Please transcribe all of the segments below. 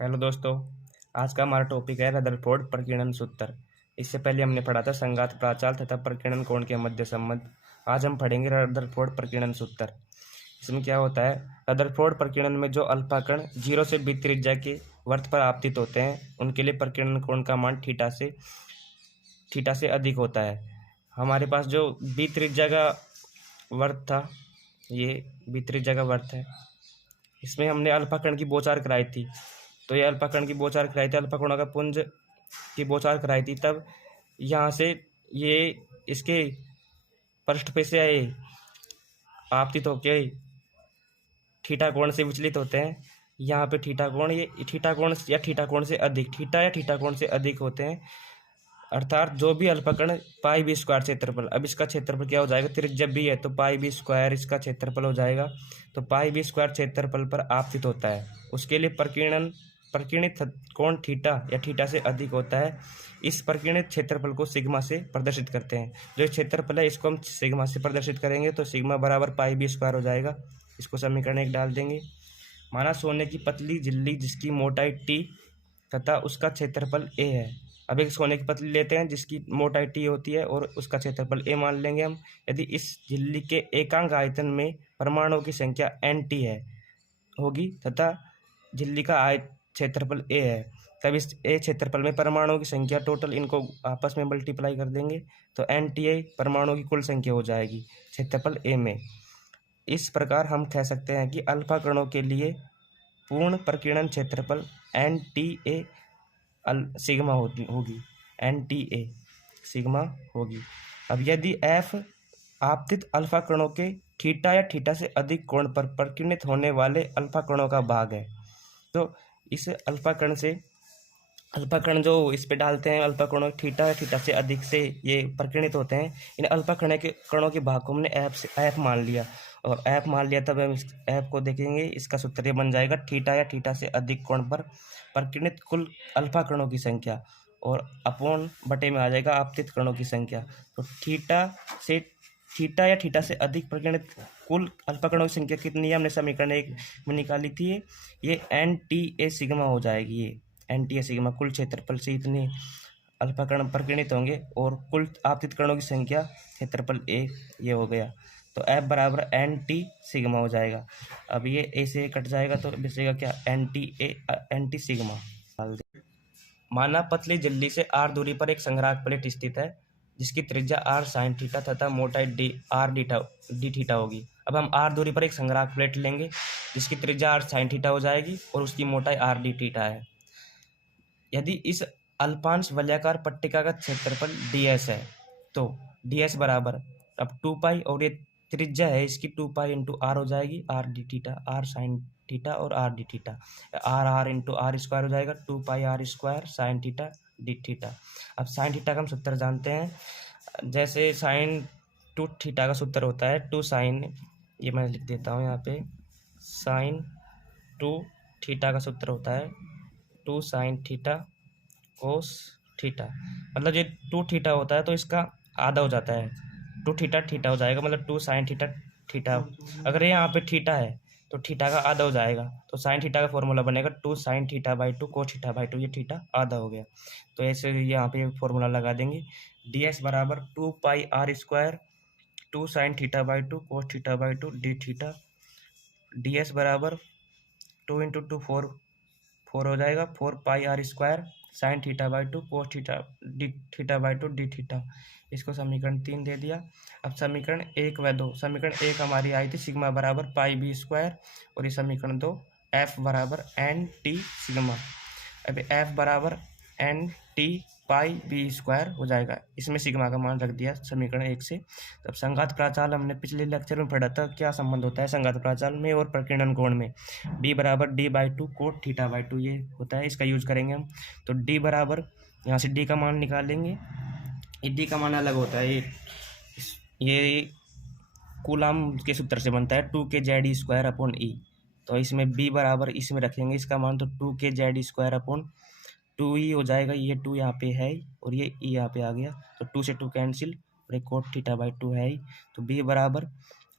Hello दोस्तों। आज का हमारा टॉपिक है रदरफोर्ड प्रकीर्णन सूत्र। इससे पहले हमने पढ़ा था संघात प्राचाल तथा प्रकीर्णन कोण के मध्य संबंध। आज हम पढ़ेंगे रदरफोर्ड प्रकीर्णन सूत्र। इसमें क्या होता है, रदरफोर्ड प्रकीर्णन में जो अल्फा कण 0 से b त्रिज्या के वर्त पर आपतित होते हैं उनके लिए प्रकीर्णन कोण का मान थीटा से अधिक होता है। हमारे पास जो b त्रिज्या का वर्त था, ये b त्रिज्या का वर्त है। इसमें हमने अल्फा कण की बौछार कराई थी। तो ये अल्फा कण की बौछार कराई थी, अल्फा कणों का पुंज की बौछार कराई थी। तब यहाँ से ये इसके पृष्ठ पे से आए आपतित होके थीटा कोण से विचलित होते हैं। यहाँ पे थीटा कोण, ये थीटा कोण या थीटा कोण से अधिक, थीटा या थीटा कोण से अधिक होते हैं। अर्थात जो भी अल्फा कण पाई बी स्क्वायर क्षेत्रफल, अब इसका क्षेत्रफल क्या हो जाएगा, त्रिज्या बी है तो पाई बी स्क्वायर इसका क्षेत्रफल हो जाएगा। तो पाई बी स्क्वायर क्षेत्रफल पर आपतित होता है, उसके लिए प्रकीर्णित कोण थीटा या थीटा से अधिक होता है। इस प्रकीर्णित क्षेत्रफल को सिग्मा से प्रदर्शित करते हैं। जो क्षेत्रफल है इसको हम सिग्मा से प्रदर्शित करेंगे तो सिग्मा बराबर पाई बी स्क्वायर हो जाएगा। इसको समीकरण 1 डाल देंगे। माना सोने की पतली झिल्ली जिसकी मोटाई टी तथा उसका क्षेत्रफल ए है। अब एक सोने की पतली लेते हैं जिसकी मोटाई टी होती है और उसका क्षेत्रफल ए मान लेंगे हम। यदि इस झिल्ली के एकांक आयतन में परमाणुओं की संख्या एन टी है होगी तथा झिल्ली का क्षेत्रफल ए है, तब इस ए क्षेत्रफल में परमाणुओं की संख्या टोटल, इनको आपस में मल्टीप्लाई कर देंगे तो एन टी ए परमाणुओं की कुल संख्या हो जाएगी क्षेत्रफल ए में। इस प्रकार हम कह सकते हैं कि अल्फा कणों के लिए पूर्ण प्रकीर्णन क्षेत्रफल एन टी ए सिग्मा होगी, एन टी ए सिग्मा होगी। अब यदि एफ आपतित अल्फा कणों के थीटा या थीटा से अधिक कोण पर प्रकीर्णित होने वाले अल्फा कणों का भाग है, तो इस अल्फा कण जो इस पे डालते हैं, अल्फा कणों थीटा या थीटा से अधिक से ये प्रकीर्णित होते हैं, इन अल्फा कणों के भाग को हमने एफ मान लिया। और एफ मान लिया तब हम इस एफ को देखेंगे, इसका सूत्र ये बन जाएगा थीटा या थीटा से अधिक कोण पर प्रकीर्णित कुल अल्फा कणों की संख्या और अपॉन बटे में आ जाएगा आपतित कणों की संख्या। तो थीटा या थीटा से अधिक प्रकीर्णित कुल अल्फा कणों की संख्या कितनी है, हमने समीकरण 1 में निकाली थी। ये एन टी ए सिग्मा हो जाएगी। ये एन टी ए सिग्मा कुल क्षेत्रफल से इतने अल्फा कण प्रकीर्णित होंगे और कुल आपतित कणों की संख्या क्षेत्रफल ए, ये हो गया। तो एफ बराबर एन टी सिग्मा हो जाएगा। अब ये ए से कट जाएगा तो बचेगा क्या, एन टी सिग्मा डाल दे। माना पतली झिल्ली से आर दूरी पर एक संग्राहक प्लेट स्थित है जिसकी त्रिज्या आर साइन थीटा तथा मोटाई डी थीटा होगी। अब हम आर दूरी पर एक संग्राहक प्लेट लेंगे जिसकी त्रिज्या आर साइन थीटा हो जाएगी और उसकी मोटाई आर डी थीटा है। यदि इस अल्पांश वलयाकार पट्टिका का क्षेत्रफल डी एस है तो डी एस बराबर, अब 2 पाई और ये त्रिज्या है इसकी 2 पाई इंटू आर हो जाएगी, R D theta, R sine theta और R D theta, R into R square हो जाएगा 2 pi are square sine theta D theta. अब साइन थीटा का हम सूत्र जानते हैं, जैसे साइन 2 थीटा का सूत्र होता है 2 साइन, ये मैं लिख देता हूँ यहाँ पे, साइन 2 थीटा का सूत्र होता है 2 साइन थीटा कोस थीटा। मतलब ये 2 थीटा होता है तो इसका आधा हो जाता है, 2 थीटा थीटा हो जाएगा, मतलब 2 साइन थीटा थीटा। अगर ये यहाँ पे थीटा है तो थीटा का आधा हो जाएगा, तो साइन थीटा का फॉर्मूला बनेगा 2 sine theta by 2 cos theta by 2, ये थीटा आधा हो गया। तो ऐसे यहाँ पे फॉर्मूला लगा देंगे, डी एस बराबर 2 pi are square 2 sine theta by 2 cos theta by 2 D theta. D S बराबर 2 इंटू 2 4 हो जाएगा, 4 pi are square sine theta by 2 cos theta by 2 D theta. इसको समीकरण 3 दे दिया। अब समीकरण 1 व 2, समीकरण 1 हमारी आई थी सिग्मा बराबर पाई बी स्क्वायर और ये समीकरण 2 एफ बराबर एन टी सिग्मा। अब एफ बराबर N T pi B square हो जाएगा, इसमें सिग्मा का मान रख दिया समीकरण 1 से। तब संघात प्राचाल हमने पिछले लेक्चर में पढ़ा था, क्या संबंध होता है संघात प्राचाल में और प्रकीर्णन कोण में। डी बराबर D by 2 cot theta by 2 ये होता है, इसका यूज करेंगे हम। तो डी बराबर, यहाँ से डी का मान निकालेंगे, ये डी का मान अलग होता है, ये कूलाम के सूत्र से बनता है 2 के जेड स्क्वायर अपॉन ई। तो इसमें बी बराबर इसमें रखेंगे इसका मान, तो 2 के जेड स्क्वायर अपॉन 2 ई हो जाएगा, ये 2 यहाँ पे है और ये ई यहाँ पे आ गया, तो 2 से 2 कैंसिल और एक कोट थीटा बाई 2 है ही। तो बी बराबर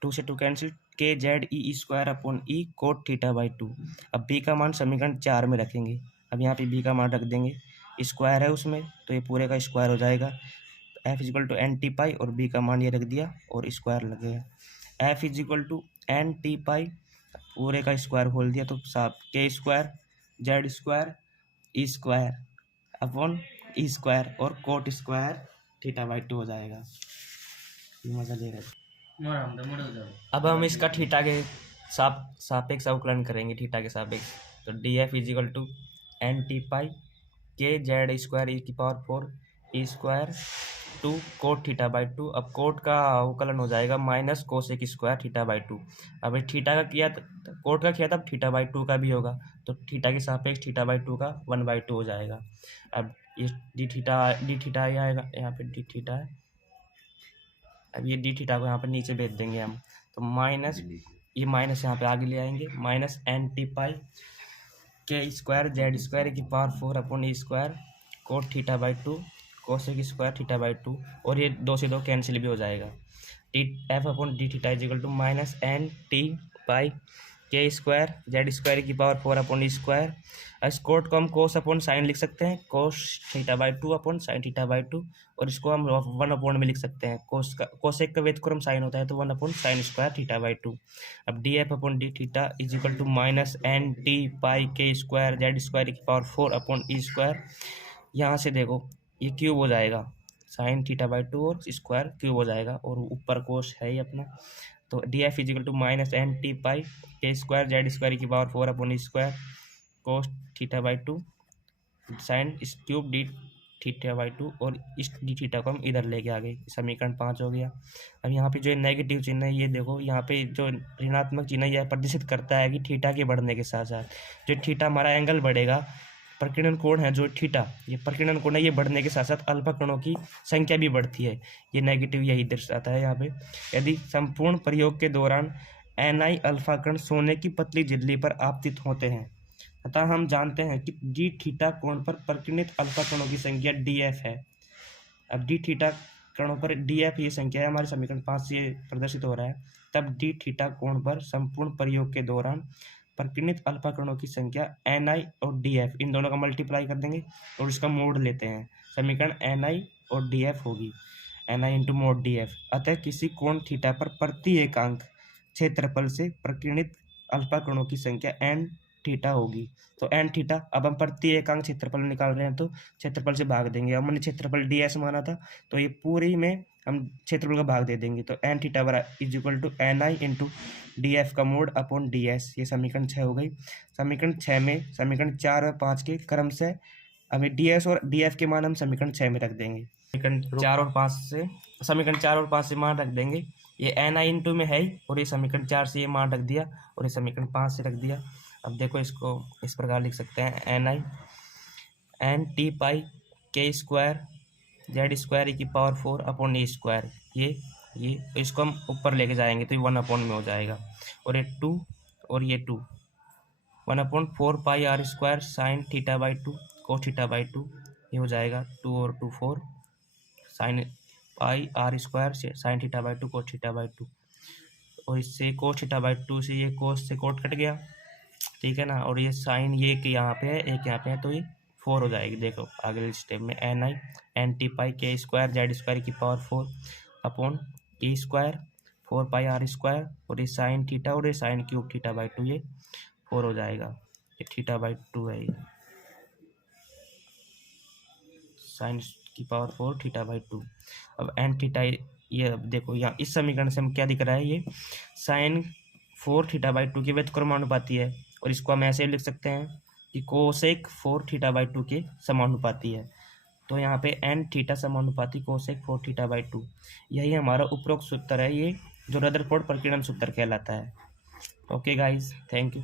2 से 2 कैंसिल, के Z E square upon E coat theta by 2। अब बी का मान समीकरण 4 में रखेंगे। अब यहाँ पे बी का मान रख देंगे, स्क्वायर है उसमें तो ये पूरे का स्क्वायर हो जाएगा। F equal to N T pi और बी का मान ये रख दिया और स्क्वायर लगेगा। F equal to N T pi पूरे का स्क्वायर खोल दिया तो साफ के square Z square E square upon ई स्क्वायर और कोट स्क्वायर थीटा बाई 2 हो जाएगा। मजा ले रहे। अब हम इसका थीटा के सापेक्ष अवकलन करेंगे, थीटा के सापेक्ष। तो D F equal to N T pi के जेड स्क्वायर ई की power 4 E square 2 cot theta by 2। अब कोट का अवकलन हो जाएगा minus cosec square theta by 2। अब थीटा का किया, कोट का किया था, अब थीटा बाई 2 का भी होगा तो थीटा के सापेक्ष थीटा बाई 2 का 1/2 हो जाएगा। अब ये डी थीटा ही आएगा, यहाँ पे डी थीटा है। अब ये डी थीटा को यहाँ पर नीचे भेज देंगे हम, तो माइनस ये माइनस यहाँ पे आगे ले आएंगे, माइनस एन टी पाई के स्क्वायर जेड स्क्वायर की power 4 upon E square coat theta by 2 cosec square theta by 2 और ये 2 से 2 कैंसिल भी हो जाएगा। T F upon D theta is equal to minus N T pi के square Z square की पावर 4 अपॉन ई square. इस कोट को हम कोस अपॉन साइन लिख सकते हैं, cos theta by 2 upon sine theta by 2, और इसको हम 1 अपॉन में लिख सकते हैं, कोसेक का व्युत्क्रम साइन होता है तो 1 upon sine square theta by 2। अब D F upon D theta is equal to minus N T pi के स्क्वायर जेड स्क्वायर की पावर 4 अपॉन ई स्क्वायर। यहाँ से देखो ये क्यूब हो जाएगा, साइन थीटा बाई 2 और स्क्वायर क्यूब हो जाएगा, और ऊपर कोस है ही अपना। तो D F equal to minus N T pi के स्क्वायर जेड स्क्वायर की power 4 upon square cos theta by 2 sine cube D theta by 2, और इस डी थीटा को हम इधर लेके आ गए, समीकरण 5 हो गया। अब यहाँ पे जो नेगेटिव चिन्ह है ये देखो, यहाँ पे जो ऋणात्मक चिन्ह है यह प्रदर्शित करता है कि थीटा के बढ़ने के साथ साथ जो थीटा हमारा एंगल बढ़ेगा, प्रकीर्णन कोण है जो थीटा, ये प्रकीर्णन कोण है, ये बढ़ने के साथ साथ अल्फा कणों की संख्या भी बढ़ती है। ये नेगेटिव यही दर्शाता है यहाँ पे। यदि संपूर्ण प्रयोग के दौरान एन अल्फा कण सोने की पतली झिल्ली पर आपतित होते हैं, अतः हम जानते हैं कि डी थीटा कोण पर प्रकीर्णित अल्फा कणों की संख्या डी एफ है। अब डी थीटा कणों पर डी एफ ये संख्या है, हमारे समीकरण 5 से ये प्रदर्शित हो रहा है। तब डी थीटा कोण पर संपूर्ण प्रयोग के दौरान प्रकीर्णित अल्फा कणों की संख्या एन आई और डी एफ, इन दोनों का मल्टीप्लाई कर देंगे और इसका मोड लेते हैं, समीकरण एन आई और डी एफ होगी, N i into mode D F. अतः किसी कोण थीटा पर प्रति एकांक क्षेत्रफल से प्रकीर्णित अल्फा कणों की संख्या एन थीटा होगी। तो एन थीटा, अब हम प्रति एकांक क्षेत्रफल निकाल रहे हैं तो क्षेत्रफल से भाग देंगे। अब हमने क्षेत्रफल डी एस माना था तो ये पूरी में हम क्षेत्रफल का भाग दे देंगे, तो एन थीटा बराबर is equal to n i into d f का मोड अपॉन डी एस। ये समीकरण 6 हो गई। समीकरण 6 में समीकरण 4 और 5 के क्रम से हमें डी एस और डी एफ के मान हम समीकरण 6 में रख देंगे। समीकरण 4 और 5 से मान रख देंगे, ये एन आई इंटू में है ही, और ये समीकरण 4 से ये मान रख दिया और ये समीकरण 5 से रख दिया। अब देखो इसको इस प्रकार लिख सकते हैं, N i n T pi के स्क्वायर जेड स्क्वायर की पावर 4 अपॉन ई स्क्वायर, ये इसको हम ऊपर लेके जाएंगे तो ये 1 अपॉन में हो जाएगा, और ये 2 और ये 2 1 upon 4 pi are square sine theta by 2 cos theta by 2, ये हो जाएगा 2 और 2 4 साइन पाई आर स्क्वायर से sine theta by 2 cos theta by 2, और इससे कोस थीटा बाई 2 से ये कोस से कोट कट गया, ठीक है ना, और ये साइन ये एक यहाँ पे है एक यहाँ पे है तो ये 4 हो जाएगी। देखो अगले स्टेप में n i n T pi के स्क्वायर जेड स्क्वायर की power 4 upon E square 4 pi are square, और ये साइन थीटा और ये साइन क्यूब थीटा बाई 2, ये 4 हो जाएगा, ये थीटा बाई 2 है, ये साइन की पावर 4 थीटा बाई 2। अब एन थीटा ये देखो यहाँ इस समीकरण से हम क्या दिख रहा है, ये साइन 4 थीटा बाई 2 की व्युत्क्रमानुपाती है, और इसको हम ऐसे लिख सकते हैं कि कोसेक 4 थीटा बाई 2 के समानुपाती है। तो यहाँ पे एन थीटा समानुपाती कोसेक 4 थीटा बाई 2, यही हमारा उपरोक्त सूत्र है, ये जो रदरफोर्ड प्रकीर्णन सूत्र कहलाता है। Okay guys, thank you.